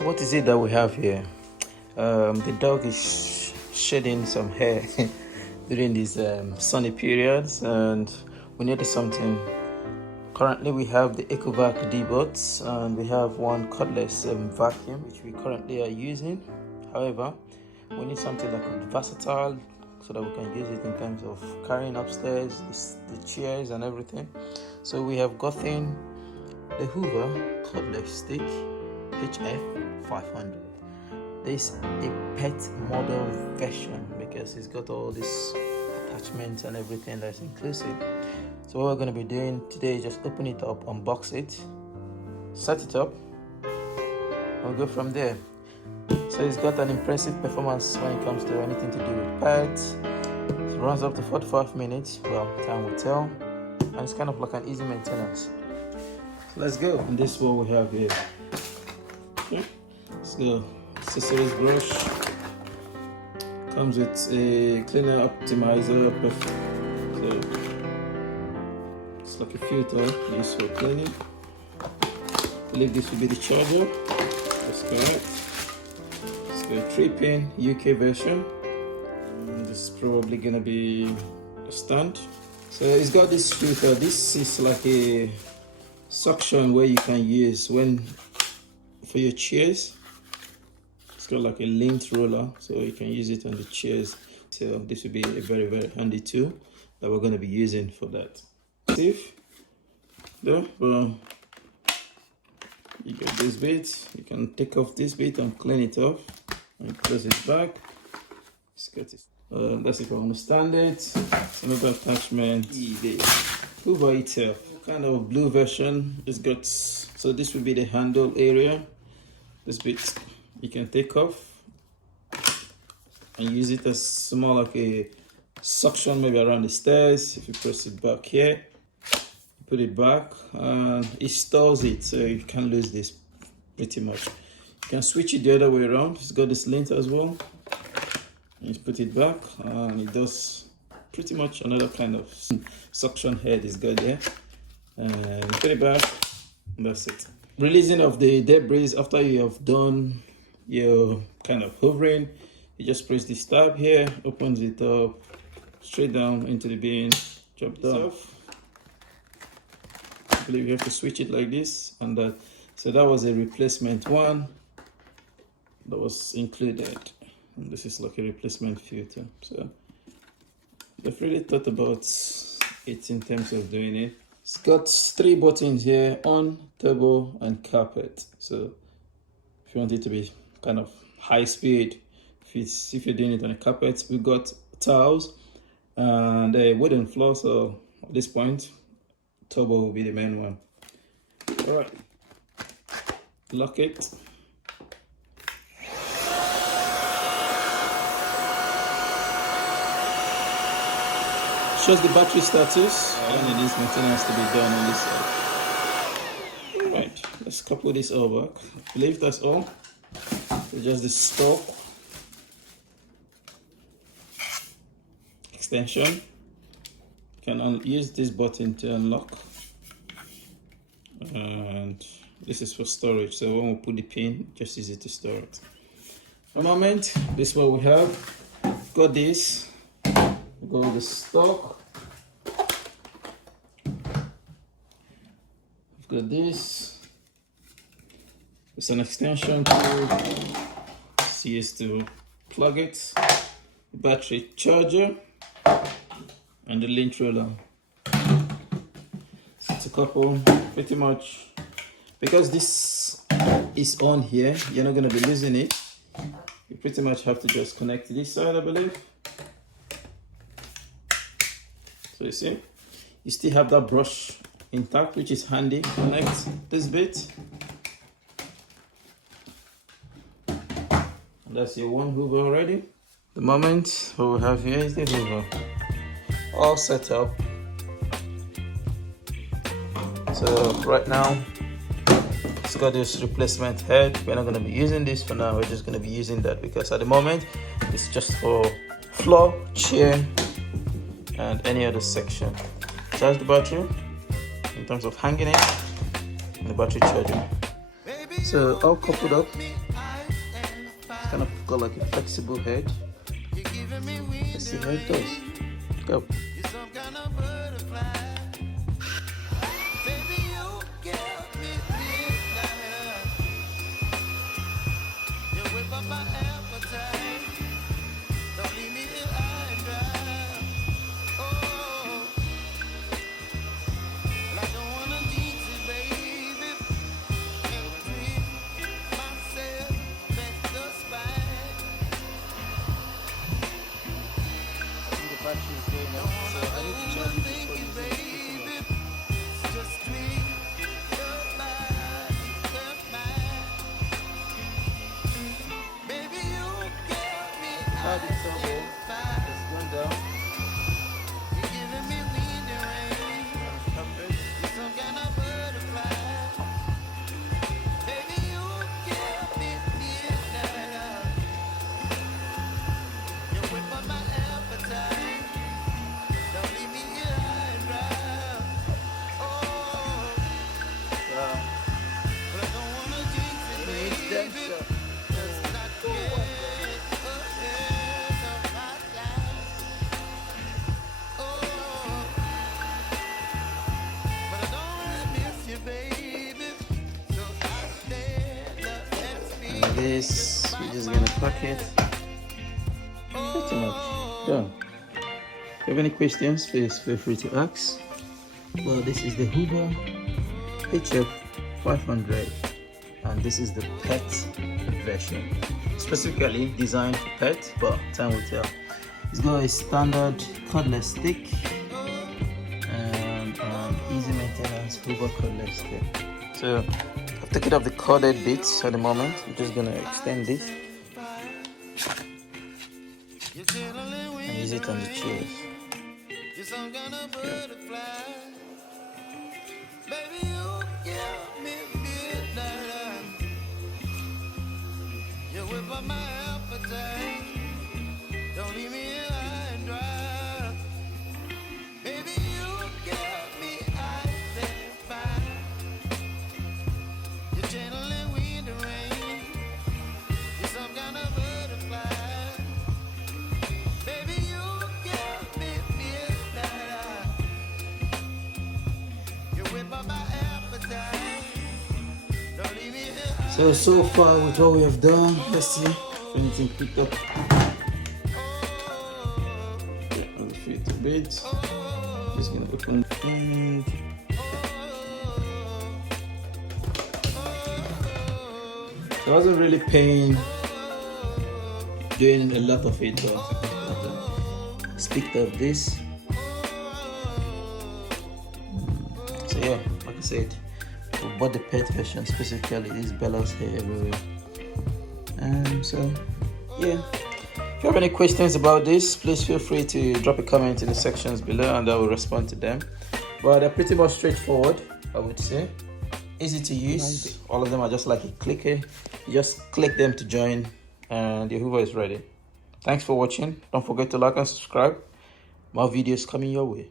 So what is it that we have here? The dog is shedding some hair during these sunny periods, and we needed something. Currently we have the EcoVac D-Bots, and we have one cordless vacuum which we currently are using. However, we need something that could be versatile so that we can use it in terms of carrying upstairs, the chairs and everything. So we have gotten the Hoover cordless stick HF500. This is a pet model version because it's got all these attachments and everything that's inclusive. So what we're going to be doing today is just open it up, unbox it, set it up, and we'll go from there. So it's got an impressive performance when it comes to anything to do with pets. It runs up to 45 minutes, well, time will tell, and it's kind of like an easy maintenance. So let's go. And this is what we have here. Okay. Let's go. Accessories brush. Comes with a cleaner optimizer. So it's like a filter used for cleaning. I believe this will be the charger. That's correct. It's the 3-pin UK version. And this is probably gonna be a stand. So it's got this filter. This is like a suction where you can use for your chairs. It's got like a lint roller, so you can use it on the chairs. So this will be a very, very handy tool that we're going to be using for that. Safe. There, you get this bit. You can take off this bit and clean it off and close it back. It's got it. That's if I understand it. It's another attachment. The Hoover itself, kind of blue version. It's got, so this will be the handle area. This bit you can take off and use it as small like a suction maybe around the stairs. If you press it back here, put it back, and it stores it, so you can't lose this pretty much. You can switch it the other way around. It's got this lint as well. You put it back and it does pretty much another kind of suction head is got there. And put it back, and that's it. Releasing of the debris after you have done your kind of hovering, you just press this tab here, opens it up straight down into the bin, drop down. I believe you have to switch it like this, and that. So that was a replacement one that was included, and this is like a replacement filter. So I've really thought about it in terms of doing it. It's got 3 buttons here: on, turbo, and carpet. So if you want it to be kind of high speed, if you're doing it on a carpet, we've got tiles and a wooden floor. So at this point, turbo will be the main one. All right, lock it. Shows the battery status, and it needs maintenance to be done on this side. Right, let's couple this all back. I believe that's all. So just the stock extension. You can use this button to unlock, and this is for storage. So when we put the pin, just use it to store it. For the moment, this is what we have. Got this. Go with the stock. I've got this. It's an extension tool. It's used to plug it. The battery charger and the lint roller. So it's a couple, pretty much. Because this is on here, you're not going to be losing it. You pretty much have to just connect to this side, I believe. So you see, you still have that brush intact, which is handy. Connect this bit. And that's your one Hoover already. The moment what we have here is the Hoover. All set up. So right now, it's got this replacement head. We're not going to be using this for now. We're just going to be using that because at the moment, it's just for floor, chair, and any other section. Charge the battery in terms of hanging it and the battery charger. So all coupled up, kind of got like a flexible head. Let's see how it goes. Go. This, we're just gonna pack it. Pretty much done. If you have any questions, please feel free to ask. Well, this is the Hoover HF500, and this is the pet version, specifically designed for pet, but time will tell. It's got a standard cordless stick and an easy maintenance Hoover cordless stick. So I've taken off the corded bits at the moment. I'm just gonna extend this and use it on the chairs. So far with what we have done, let's see if anything picked up. Yeah, I'll fit a bit. Just gonna open it. So I wasn't really paying doing a lot of it, but I picked up this. So yeah, like I said, we bought the pet version specifically. This bellows here everywhere. So yeah, if you have any questions about this, please feel free to drop a comment in the sections below and I will respond to them. But they're pretty much straightforward, I would say. Easy to use. All of them are just like a clicker. You just click them to join and your Hoover is ready. Thanks for watching. Don't forget to like and subscribe. More videos coming your way.